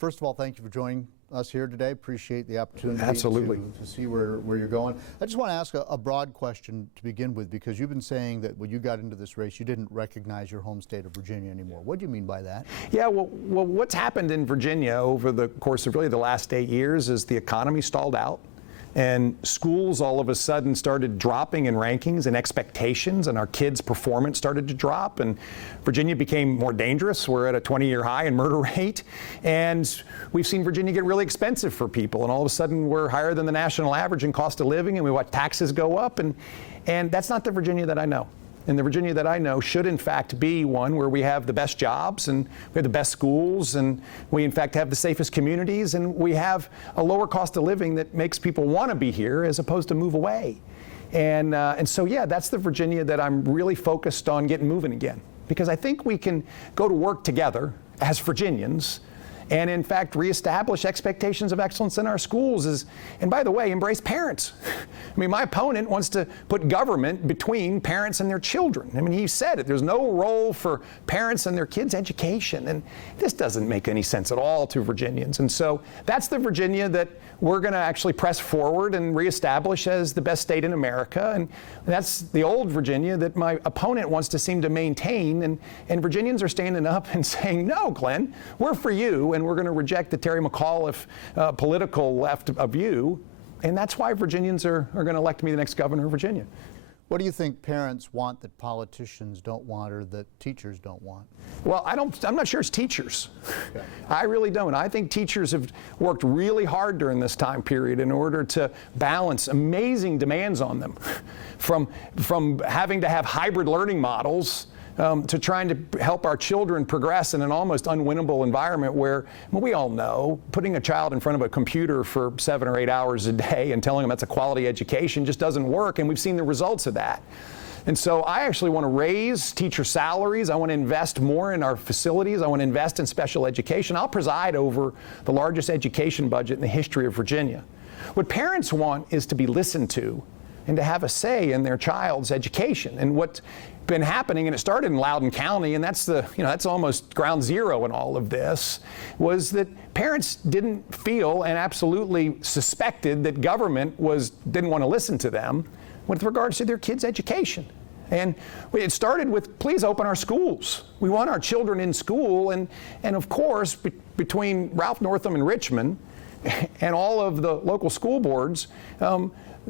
First of all, thank you for joining us here today. Appreciate the opportunity Absolutely. to see where you're going. I just want to ask a broad question to begin with, because you've been saying that when you got into this race, you didn't recognize your home state of Virginia anymore. What do you mean by that? Yeah, well, what's happened in Virginia over the course of really the last 8 years is the economy stalled out. And schools all of a sudden started dropping in rankings and expectations, and our kids' performance started to drop, and Virginia became more dangerous. We're at a 20-year high in murder rate, and we've seen Virginia get really expensive for people, and all of a sudden we're higher than the national average in cost of living, and we watch taxes go up, and that's not the Virginia that I know. And the Virginia that I know should, in fact, be one where we have the best jobs and we have the best schools and we, in fact, have the safest communities and we have a lower cost of living that makes people want to be here as opposed to move away. And so, yeah, that's the Virginia that I'm really focused on getting moving again. Because I think we can go to work together as Virginians and, in fact, reestablish expectations of excellence in our schools. And by the way, embrace parents. I mean, my opponent wants to put government between parents and their children. I mean, he said it. There's no role for parents and their kids' education. And this doesn't make any sense at all to Virginians. And so that's the Virginia that we're going to actually press forward and reestablish as the best state in America. And that's the old Virginia that my opponent wants to seem to maintain. And Virginians are standing up and saying, no, Glenn, we're for you, and we're going to reject the Terry McAuliffe political left of you. And that's why Virginians are going to elect me the next governor of Virginia. What do you think parents want that politicians don't want or that teachers don't want? Well, I'm not sure it's teachers. Okay. I really don't. I think teachers have worked really hard during this time period in order to balance amazing demands on them, from having to have hybrid learning models to trying to help our children progress in an almost unwinnable environment where, well, we all know, putting a child in front of a computer for 7 or 8 hours a day and telling them that's a quality education just doesn't work, and we've seen the results of that. And so I actually want to raise teacher salaries. I want to invest more in our facilities. I want to invest in special education. I'll preside over the largest education budget in the history of Virginia. What parents want is to be listened to and to have a say in their child's education. And what's been happening, and it started in Loudoun County, and that's almost ground zero in all of this, was that parents didn't feel and absolutely suspected that government didn't want to listen to them with regards to their kids' education. And it started with, please open our schools. We want our children in school, and of course, between Ralph Northam and Richmond and all of the local school boards,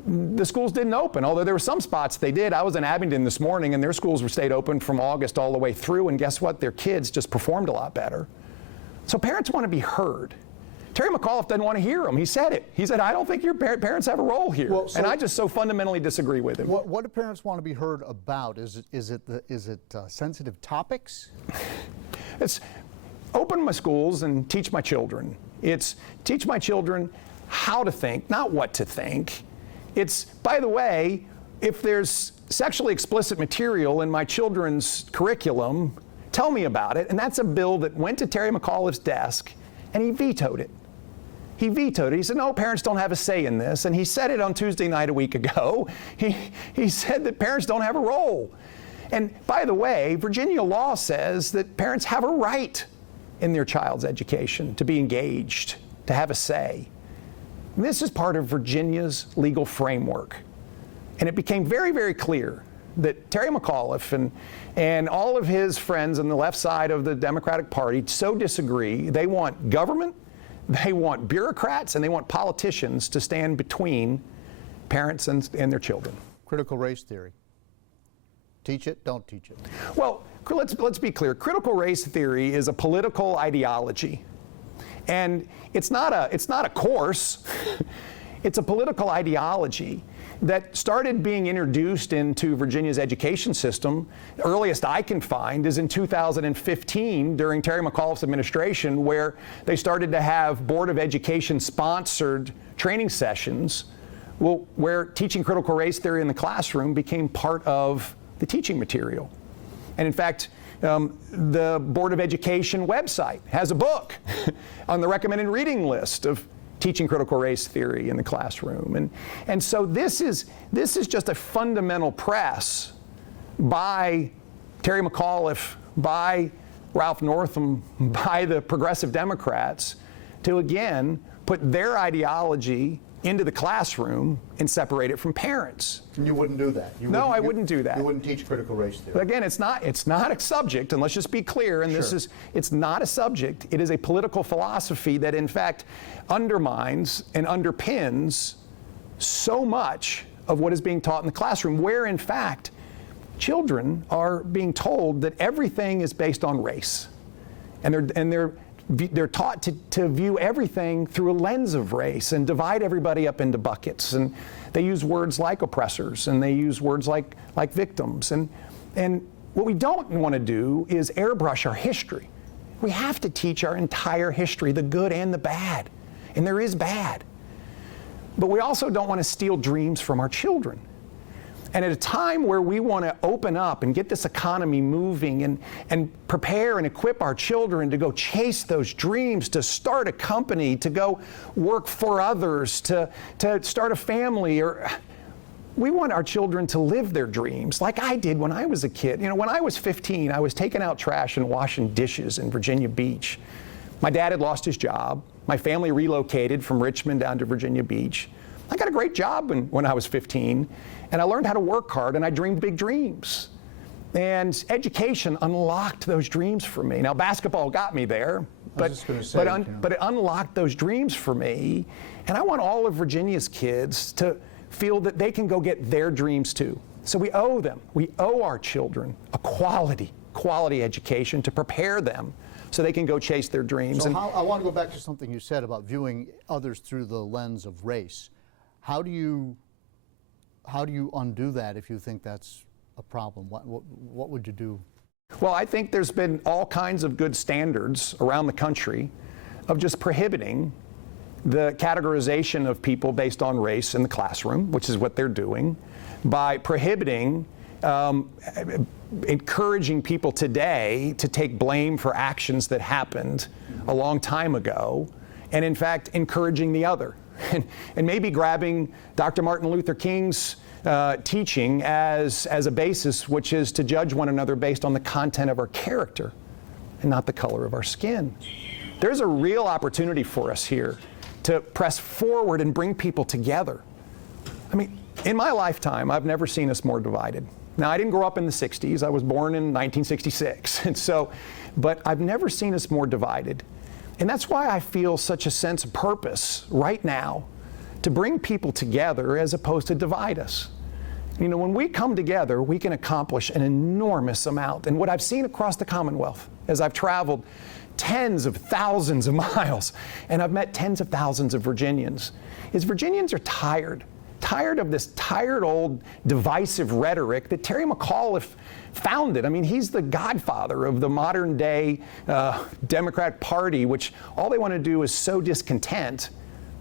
the schools didn't open, although there were some spots they did. I was in Abingdon this morning, and their schools stayed open from August all the way through, and guess what? Their kids just performed a lot better. So parents want to be heard. Terry McAuliffe doesn't want to hear them. He said it. He said, I don't think your parents have a role here. Well, and I just so fundamentally disagree with him. What do parents want to be heard about? Is it sensitive topics? It's open my schools and teach my children. It's teach my children how to think, not what to think. It's, by the way, if there's sexually explicit material in my children's curriculum, tell me about it. And that's a bill that went to Terry McAuliffe's desk, and he vetoed it. He vetoed it. He said, no, parents don't have a say in this. And he said it on Tuesday night a week ago. He said that parents don't have a role. And by the way, Virginia law says that parents have a right in their child's education to be engaged, to have a say. And this is part of Virginia's legal framework. And it became very, very clear that Terry McAuliffe and all of his friends on the left side of the Democratic Party so disagree. They want government, they want bureaucrats, and they want politicians to stand between parents and their children. Critical race theory. Teach it, don't teach it. Well, let's be clear. Critical race theory is a political ideology. And it's not a course. It's a political ideology that started being introduced into Virginia's education system. The earliest I can find is in 2015 during Terry McAuliffe's administration, where they started to have Board of Education sponsored training sessions where teaching critical race theory in the classroom became part of the teaching material. And in fact, the Board of Education website has a book on the recommended reading list of teaching critical race theory in the classroom. And so this is just a fundamental press by Terry McAuliffe, by Ralph Northam, by the progressive Democrats to, again, put their ideology into the classroom and separate it from parents. And you wouldn't do that? No, I wouldn't do that. You wouldn't teach critical race theory? But again, it's not a subject, and let's just be clear, and it's not a subject. It is a political philosophy that, in fact, undermines and underpins so much of what is being taught in the classroom, where, in fact, children are being told that everything is based on race. And they're taught to view everything through a lens of race and divide everybody up into buckets. And they use words like oppressors, and they use words like victims. And what we don't want to do is airbrush our history. We have to teach our entire history, the good and the bad. And there is bad. But we also don't want to steal dreams from our children. And at a time where we want to open up and get this economy moving and prepare and equip our children to go chase those dreams, to start a company, to go work for others, to start a family, we want our children to live their dreams like I did when I was a kid. You know, when I was 15, I was taking out trash and washing dishes in Virginia Beach. My dad had lost his job. My family relocated from Richmond down to Virginia Beach. I got a great job when I was 15. And I learned how to work hard, and I dreamed big dreams. And education unlocked those dreams for me. Now, basketball got me there, but it unlocked those dreams for me. And I want all of Virginia's kids to feel that they can go get their dreams too. So we owe our children a quality education to prepare them so they can go chase their dreams. So I want to go back to something you said about viewing others through the lens of race. How do you undo that if you think that's a problem? What would you do? Well, I think there's been all kinds of good standards around the country of just prohibiting the categorization of people based on race in the classroom, which is what they're doing, by prohibiting, encouraging people today to take blame for actions that happened a long time ago, and in fact, encouraging the other. And maybe grabbing Dr. Martin Luther King's teaching as a basis, which is to judge one another based on the content of our character and not the color of our skin. There's a real opportunity for us here to press forward and bring people together. I mean, in my lifetime, I've never seen us more divided. Now, I didn't grow up in the 60s. I was born in 1966. And so, but I've never seen us more divided. And that's why I feel such a sense of purpose right now to bring people together as opposed to divide us. You know, when we come together, we can accomplish an enormous amount. And what I've seen across the Commonwealth as I've traveled tens of thousands of miles and I've met tens of thousands of Virginians is Virginians are tired of this tired old divisive rhetoric that Terry McAuliffe founded. I mean, he's the godfather of the modern day Democrat Party, which all they want to do is sow discontent,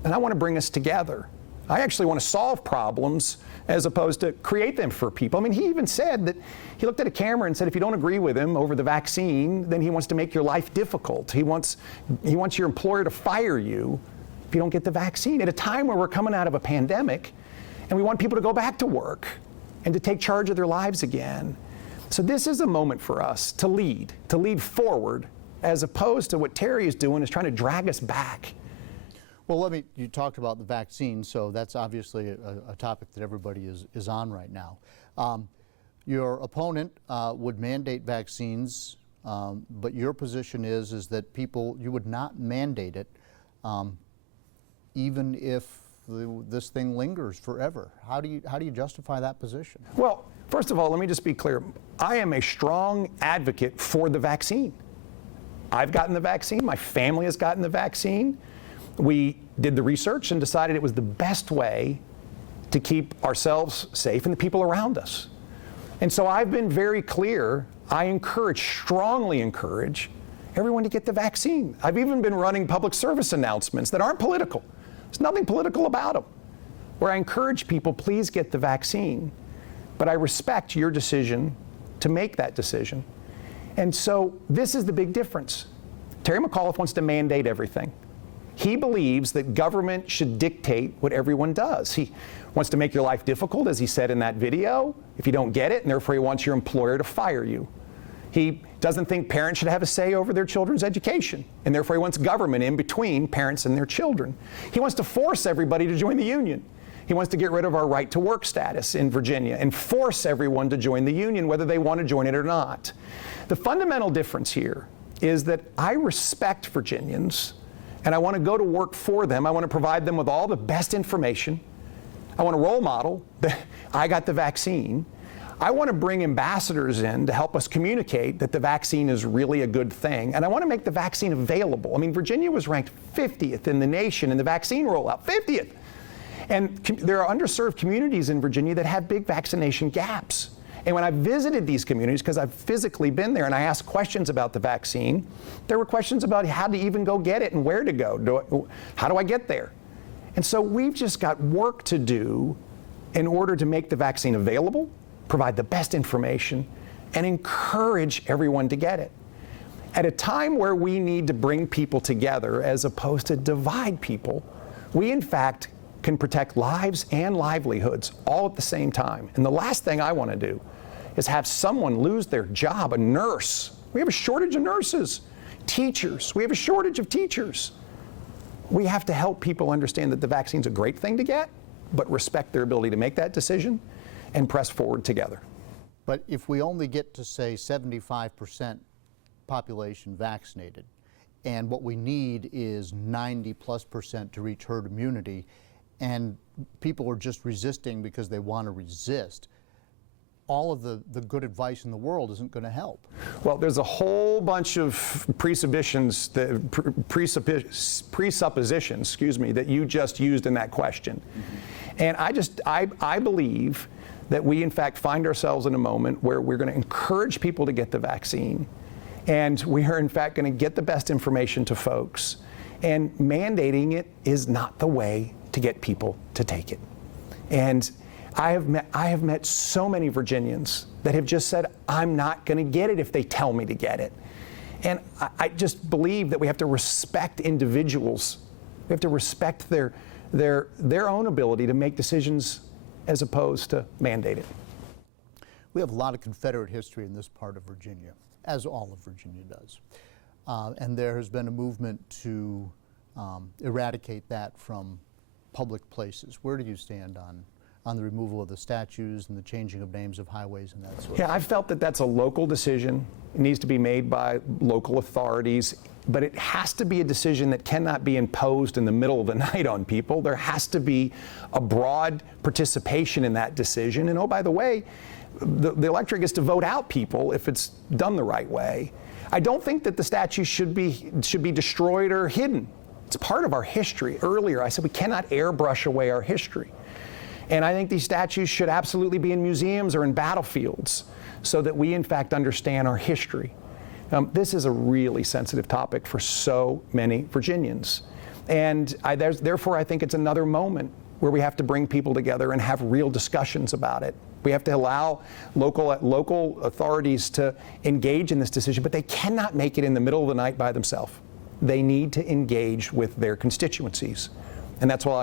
and I want to bring us together. I actually want to solve problems as opposed to create them for people. I mean, he even said that he looked at a camera and said if you don't agree with him over the vaccine, then he wants to make your life difficult. He wants your employer to fire you if you don't get the vaccine at a time where we're coming out of a pandemic and we want people to go back to work and to take charge of their lives again. So this is a moment for us to lead forward, as opposed to what Terry is doing is trying to drag us back. Well, you talked about the vaccine, so that's obviously a topic that everybody is on right now. Your opponent would mandate vaccines, but your position is that you would not mandate it, even if this thing lingers forever. How do you justify that position? Well, first of all, let me just be clear. I am a strong advocate for the vaccine. I've gotten the vaccine. My family has gotten the vaccine. We did the research and decided it was the best way to keep ourselves safe and the people around us. And so I've been very clear. I strongly encourage everyone to get the vaccine. I've even been running public service announcements that aren't political. There's nothing political about them, where I encourage people, please get the vaccine. But I respect your decision to make that decision. And so this is the big difference. Terry McAuliffe wants to mandate everything. He believes that government should dictate what everyone does. He wants to make your life difficult, as he said in that video, if you don't get it, and therefore he wants your employer to fire you. He doesn't think parents should have a say over their children's education, and therefore he wants government in between parents and their children. He wants to force everybody to join the union. He wants to get rid of our right to work status in Virginia and force everyone to join the union, whether they want to join it or not. The fundamental difference here is that I respect Virginians, and I want to go to work for them. I want to provide them with all the best information. I want to role model that I got the vaccine. I want to bring ambassadors in to help us communicate that the vaccine is really a good thing. And I want to make the vaccine available. I mean, Virginia was ranked 50th in the nation in the vaccine rollout, 50th. And there are underserved communities in Virginia that have big vaccination gaps. And when I visited these communities, because I've physically been there and I asked questions about the vaccine, there were questions about how to even go get it and where to go. How do I get there? And so we've just got work to do in order to make the vaccine available, provide the best information, and encourage everyone to get it. At a time where we need to bring people together as opposed to divide people, we in fact can protect lives and livelihoods all at the same time. And the last thing I want to do is have someone lose their job, a nurse. We have a shortage of nurses. Teachers, we have a shortage of teachers. We have to help people understand that the vaccine's a great thing to get, but respect their ability to make that decision and press forward together. But if we only get to, say, 75% population vaccinated, and what we need is 90+% to reach herd immunity, and people are just resisting because they want to resist, all of the good advice in the world isn't going to help. Well, there's a whole bunch of presuppositions, that you just used in that question. Mm-hmm. And I believe that we in fact find ourselves in a moment where we're going to encourage people to get the vaccine, and we are in fact going to get the best information to folks, and mandating it is not the way to get people to take it. And I have met so many Virginians that have just said, I'm not going to get it if they tell me to get it. And I just believe that we have to respect individuals. We have to respect their own ability to make decisions as opposed to mandate it. We have a lot of Confederate history in this part of Virginia, as all of Virginia does. And there has been a movement to eradicate that from public places. Where do you stand on the removal of the statues and the changing of names of highways and that sort of thing? Yeah, I felt that that's a local decision. It needs to be made by local authorities, but it has to be a decision that cannot be imposed in the middle of the night on people. There has to be a broad participation in that decision. And oh, by the way, the electorate gets to vote out people if it's done the right way. I don't think that the statues should be destroyed or hidden. It's part of our history. Earlier, I said we cannot airbrush away our history. And I think these statues should absolutely be in museums or in battlefields so that we, in fact, understand our history. This is a really sensitive topic for so many Virginians. And therefore, I think it's another moment where we have to bring people together and have real discussions about it. We have to allow local authorities to engage in this decision, but they cannot make it in the middle of the night by themselves. They need to engage with their constituencies. And that's what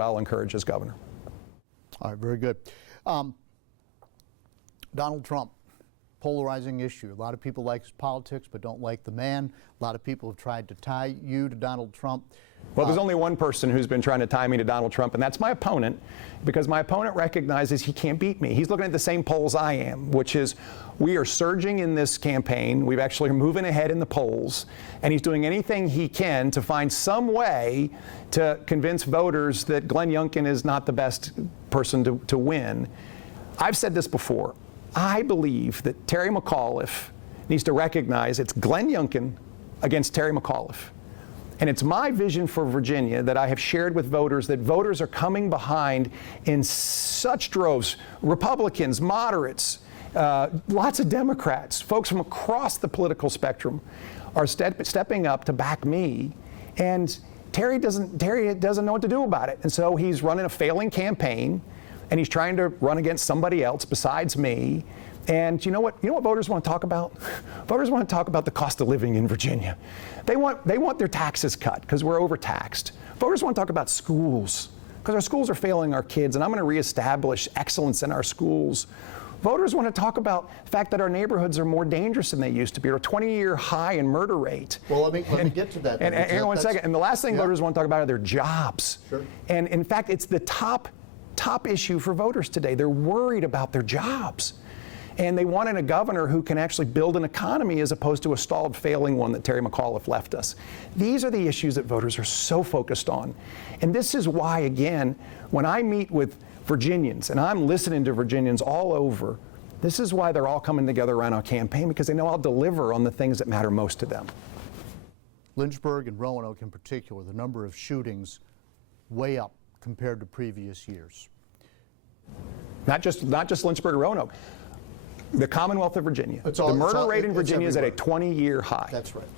I'll encourage as governor. All right, very good. Donald Trump, polarizing issue. A lot of people like his politics but don't like the man. A lot of people have tried to tie you to Donald Trump. Well, there's only one person who's been trying to tie me to Donald Trump, and that's my opponent, because my opponent recognizes he can't beat me. He's looking at the same polls I am, which is we are surging in this campaign. We've actually are moving ahead in the polls, and he's doing anything he can to find some way to convince voters that Glenn Youngkin is not the best person to win. I've said this before. I believe that Terry McAuliffe needs to recognize it's Glenn Youngkin against Terry McAuliffe. And it's my vision for Virginia that I have shared with voters, that voters are coming behind in such droves. Republicans, moderates, lots of Democrats, folks from across the political spectrum are stepping up to back me. And Terry doesn't know what to do about it. And so he's running a failing campaign, and he's trying to run against somebody else besides me. And you know what voters want to talk about? Voters want to talk about the cost of living in Virginia. They want their taxes cut because we're overtaxed. Voters want to talk about schools because our schools are failing our kids, and I'm going to reestablish excellence in our schools. Voters want to talk about the fact that our neighborhoods are more dangerous than they used to be, or a 20-year high in murder rate. Well, let me get to that. And hang on one second. And the last thing voters want to talk about are their jobs. Sure. And in fact, it's the top issue for voters today. They're worried about their jobs. And they wanted a governor who can actually build an economy as opposed to a stalled, failing one that Terry McAuliffe left us. These are the issues that voters are so focused on. And this is why, again, when I meet with Virginians, and I'm listening to Virginians all over, this is why they're all coming together around our campaign, because they know I'll deliver on the things that matter most to them. Lynchburg and Roanoke in particular, the number of shootings way up compared to previous years. Not just Lynchburg or Roanoke. The Commonwealth of Virginia. The murder rate in Virginia is at a 20-year high. That's right.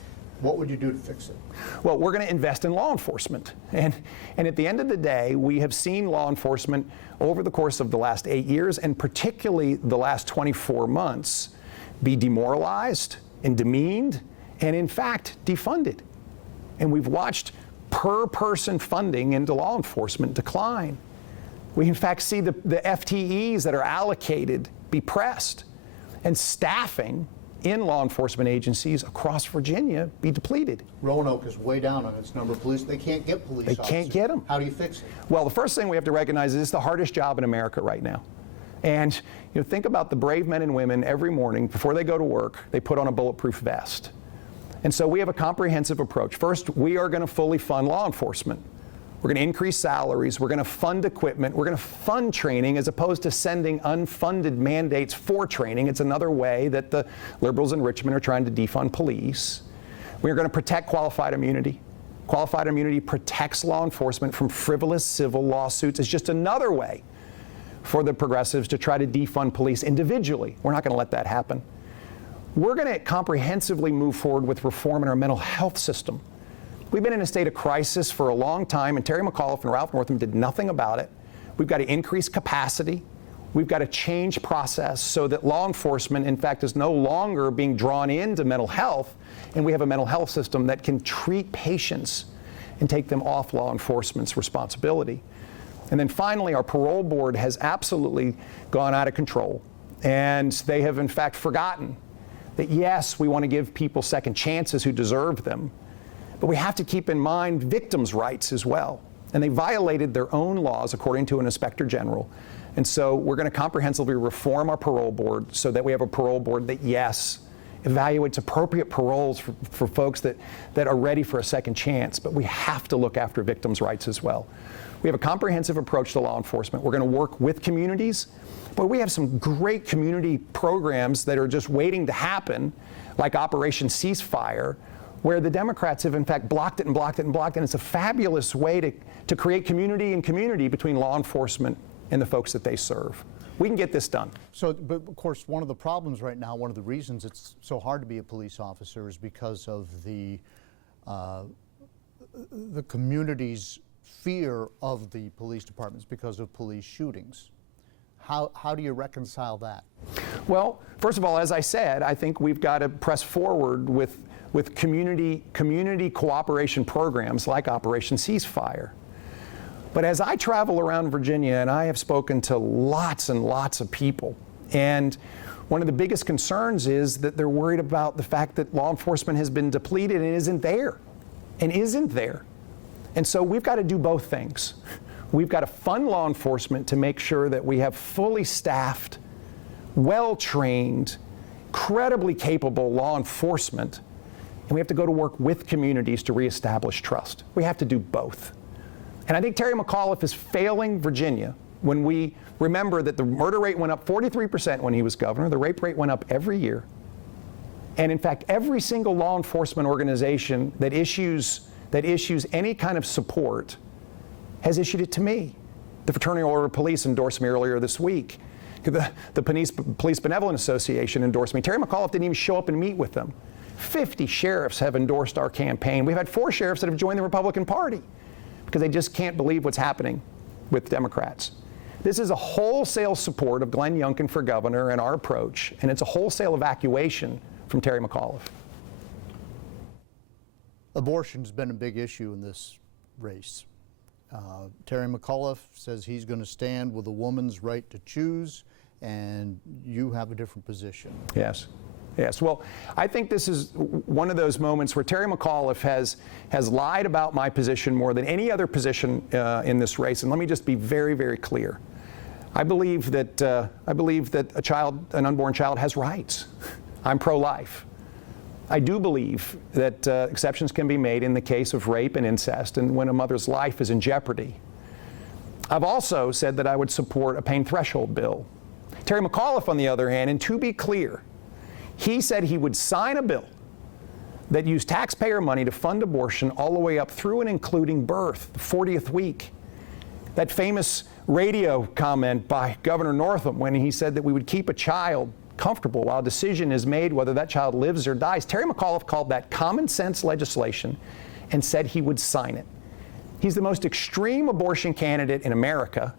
What would you do to fix it? Well, we're going to invest in law enforcement. And at the end of the day, we have seen law enforcement over the course of the last 8 years, and particularly the last 24 months, be demoralized and demeaned and, in fact, defunded. And we've watched per-person funding into law enforcement decline. We, in fact, see the FTEs that are allocated be pressed, and staffing in law enforcement agencies across Virginia be depleted. Roanoke is way down on its number of police. They can't get police officers. They can't get them. How do you fix it? Well, the first thing we have to recognize is it's the hardest job in America right now. And think about the brave men and women every morning before they go to work, they put on a bulletproof vest. And so we have a comprehensive approach. First, we are going to fully fund law enforcement. We're going to increase salaries. We're going to fund equipment. We're going to fund training as opposed to sending unfunded mandates for training. It's another way that the liberals in Richmond are trying to defund police. We're going to protect qualified immunity. Qualified immunity protects law enforcement from frivolous civil lawsuits. It's just another way for the progressives to try to defund police individually. We're not going to let that happen. We're going to comprehensively move forward with reform in our mental health system. We've been in a state of crisis for a long time, and Terry McAuliffe and Ralph Northam did nothing about it. We've got to increase capacity. We've got to change process so that law enforcement, in fact, is no longer being drawn into mental health, and we have a mental health system that can treat patients and take them off law enforcement's responsibility. And then finally, our parole board has absolutely gone out of control, and they have, in fact, forgotten that, yes, we want to give people second chances who deserve them, but we have to keep in mind victims' rights as well. And they violated their own laws according to an inspector general. And so we're going to comprehensively reform our parole board so that we have a parole board that, yes, evaluates appropriate paroles for folks that are ready for a second chance. But we have to look after victims' rights as well. We have a comprehensive approach to law enforcement. We're going to work with communities, but we have some great community programs that are just waiting to happen, like Operation Ceasefire, where the Democrats have, in fact, blocked it and blocked it and blocked it. And it's a fabulous way to create community and community between law enforcement and the folks that they serve. We can get this done. So, but of course, one of the problems right now, one of the reasons it's so hard to be a police officer is because of the community's fear of the police departments because of police shootings. How do you reconcile that? Well, first of all, as I said, I think we've got to press forward with community cooperation programs like Operation Ceasefire. But as I travel around Virginia, and I have spoken to lots and lots of people, and one of the biggest concerns is that they're worried about the fact that law enforcement has been depleted and isn't there. And so we've got to do both things. We've got to fund law enforcement to make sure that we have fully staffed, well-trained, incredibly capable law enforcement, and we have to go to work with communities to reestablish trust. We have to do both. And I think Terry McAuliffe is failing Virginia when we remember that the murder rate went up 43% when he was governor. The rape rate went up every year. And in fact, every single law enforcement organization that issues any kind of support has issued it to me. The Fraternal Order of Police endorsed me earlier this week. The Police Benevolent Association endorsed me. Terry McAuliffe didn't even show up and meet with them. 50 sheriffs have endorsed our campaign. We've had 4 sheriffs that have joined the Republican Party because they just can't believe what's happening with Democrats. This is a wholesale support of Glenn Youngkin for governor and our approach, and it's a wholesale evacuation from Terry McAuliffe. Abortion's been a big issue in this race. Terry McAuliffe says he's going to stand with a woman's right to choose and you have a different position. Yes. Yes. Well, I think this is one of those moments where Terry McAuliffe has lied about my position more than any other position in this race. And let me just be very, very clear. I believe that an unborn child has rights. I'm pro-life. I do believe that exceptions can be made in the case of rape and incest and when a mother's life is in jeopardy. I've also said that I would support a pain threshold bill. Terry McAuliffe, on the other hand, and to be clear, he said he would sign a bill that used taxpayer money to fund abortion all the way up through and including birth, the 40th week. That famous radio comment by Governor Northam when he said that we would keep a child comfortable while a decision is made whether that child lives or dies. Terry McAuliffe called that common sense legislation and said he would sign it. He's the most extreme abortion candidate in America.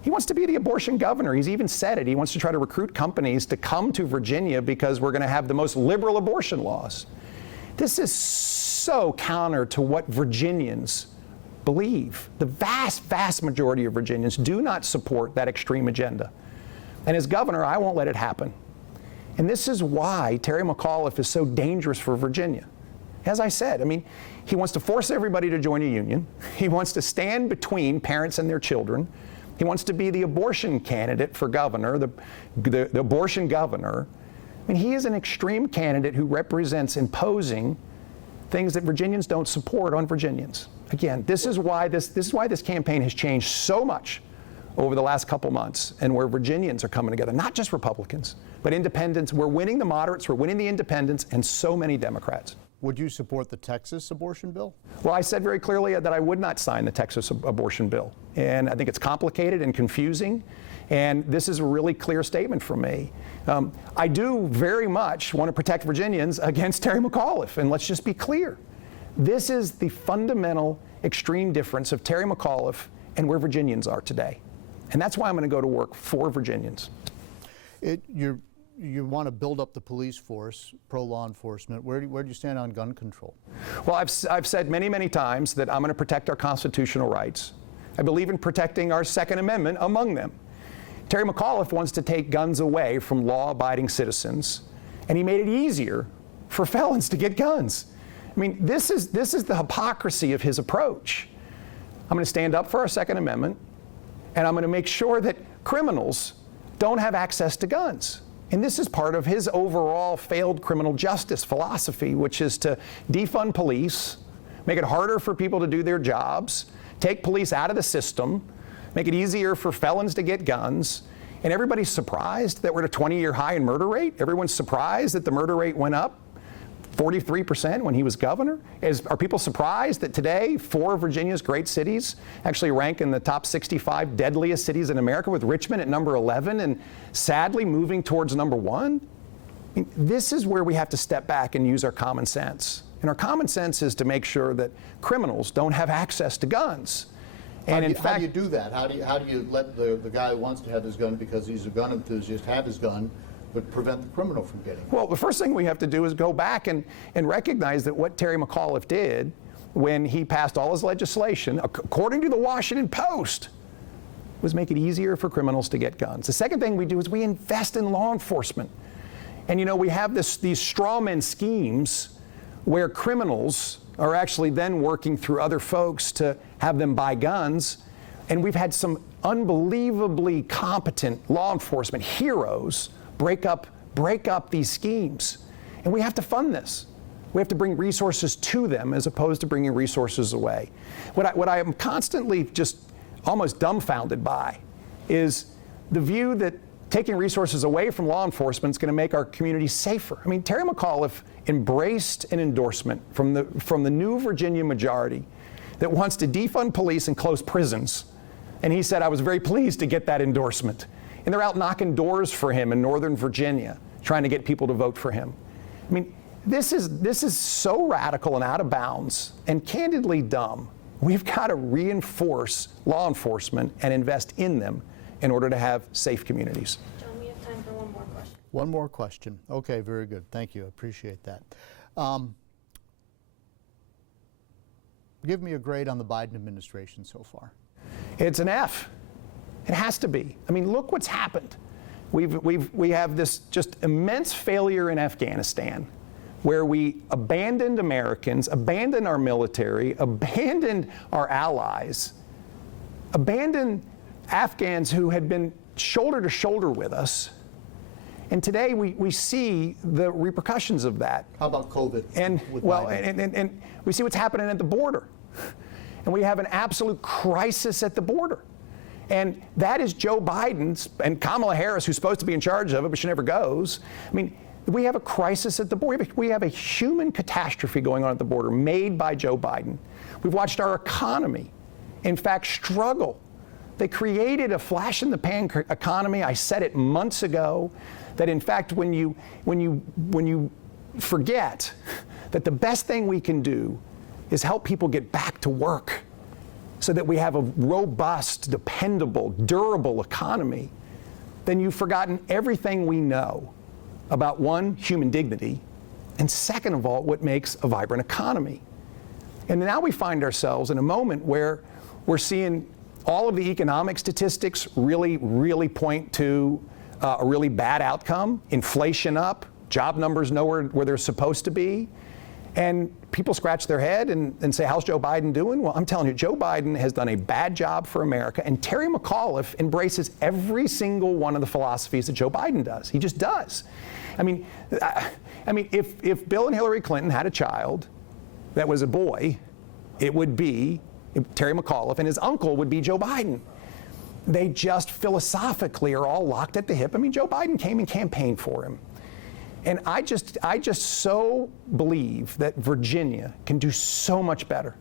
He wants to be the abortion governor. He's even said it. He wants to try to recruit companies to come to Virginia because we're going to have the most liberal abortion laws. This is so counter to what Virginians believe. The vast, vast majority of Virginians do not support that extreme agenda. And as governor, I won't let it happen. And this is why Terry McAuliffe is so dangerous for Virginia. As I said, I mean, he wants to force everybody to join a union. He wants to stand between parents and their children. He wants to be the abortion candidate for governor, the abortion governor. I mean, he is an extreme candidate who represents imposing things that Virginians don't support on Virginians. Again, this is why this campaign has changed so much over the last couple months, and where Virginians are coming together, not just Republicans, but independents. We're winning the moderates, we're winning the independents, and so many Democrats. Would you support the Texas abortion bill? Well, I said very clearly that I would not sign the Texas abortion bill. And I think it's complicated and confusing. And this is a really clear statement from me. I do very much want to protect Virginians against Terry McAuliffe. And let's just be clear. This is the fundamental extreme difference of Terry McAuliffe and where Virginians are today. And that's why I'm going to go to work for Virginians. You want to build up the police force, pro-law enforcement. Where do you stand on gun control? Well, I've said many, many times that I'm going to protect our constitutional rights. I believe in protecting our Second Amendment among them. Terry McAuliffe wants to take guns away from law-abiding citizens, and he made it easier for felons to get guns. I mean, this is the hypocrisy of his approach. I'm going to stand up for our Second Amendment, and I'm going to make sure that criminals don't have access to guns. And this is part of his overall failed criminal justice philosophy, which is to defund police, make it harder for people to do their jobs, take police out of the system, make it easier for felons to get guns. And everybody's surprised that we're at a 20-year high in murder rate. Everyone's surprised that the murder rate went up 43% when he was governor. Are people surprised that today 4 of Virginia's great cities actually rank in the top 65 deadliest cities in America, with Richmond at number 11 and sadly moving towards number 1? I mean, this is where we have to step back and use our common sense. And our common sense is to make sure that criminals don't have access to guns. And how do you do that? How do you let the guy who wants to have his gun because he's a gun enthusiast have his gun, but prevent the criminal from getting it? Well, the first thing we have to do is go back and recognize that what Terry McAuliffe did when he passed all his legislation, according to the Washington Post, was make it easier for criminals to get guns. The second thing we do is we invest in law enforcement. And you know, we have these straw man schemes where criminals are actually then working through other folks to have them buy guns. And we've had some unbelievably competent law enforcement heroes break up these schemes. And we have to fund this. We have to bring resources to them as opposed to bringing resources away. What I am constantly just almost dumbfounded by is the view that taking resources away from law enforcement is going to make our communities safer. I mean, Terry McAuliffe embraced an endorsement from the new Virginia majority that wants to defund police and close prisons. And he said, I was very pleased to get that endorsement. And they're out knocking doors for him in Northern Virginia, trying to get people to vote for him. I mean, this is so radical and out of bounds and candidly dumb. We've got to reinforce law enforcement and invest in them in order to have safe communities. John, we have time for one more question. One more question. Okay, very good. Thank you. I appreciate that. Give me a grade on the Biden administration so far. It's an F. It has to be. I mean, look what's happened. We have this just immense failure in Afghanistan, where we abandoned Americans, abandoned our military, abandoned our allies, abandoned Afghans who had been shoulder to shoulder with us. And today we see the repercussions of that. How about COVID? And with well, Biden? and we see what's happening at the border. And we have an absolute crisis at the border. And that is Joe Biden's and Kamala Harris, who's supposed to be in charge of it, but she never goes. I mean, we have a crisis at the border. We have a human catastrophe going on at the border made by Joe Biden. We've watched our economy, in fact, struggle. They created a flash-in-the-pan economy. I said it months ago, that in fact, when you forget that the best thing we can do is help people get back to work so that we have a robust, dependable, durable economy, then you've forgotten everything we know about, one, human dignity, and second of all, what makes a vibrant economy. And now we find ourselves in a moment where we're seeing all of the economic statistics really point to a really bad outcome. Inflation up, job numbers nowhere where they're supposed to be. And people scratch their head and say, how's Joe Biden doing? Well, I'm telling you, Joe Biden has done a bad job for America, and Terry McAuliffe embraces every single one of the philosophies that Joe Biden does. He just does. I mean, if Bill and Hillary Clinton had a child that was a boy, it would be Terry McAuliffe, and his uncle would be Joe Biden. They just philosophically are all locked at the hip. I mean, Joe Biden came and campaigned for him. And I just so believe that Virginia can do so much better.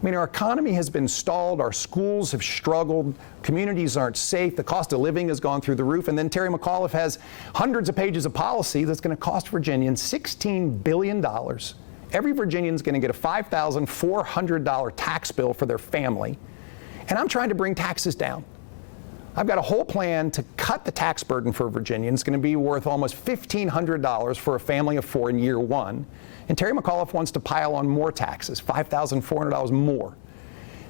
I mean, our economy has been stalled, our schools have struggled, communities aren't safe, the cost of living has gone through the roof, and then Terry McAuliffe has hundreds of pages of policy that's going to cost Virginians $16 billion. Every Virginian's going to get a $5,400 tax bill for their family. And I'm trying to bring taxes down. I've got a whole plan to cut the tax burden for Virginians. It's going to be worth almost $1,500 for a family of four in year one. And Terry McAuliffe wants to pile on more taxes, $5,400 more.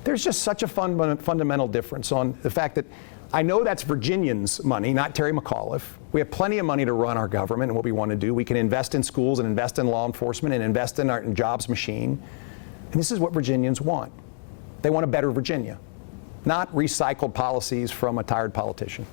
There's just such a fundamental difference on the fact that I know that's Virginians' money, not Terry McAuliffe. We have plenty of money to run our government and what we want to do. We can invest in schools and invest in law enforcement and invest in our jobs machine. And this is what Virginians want. They want a better Virginia, not recycled policies from a tired politician.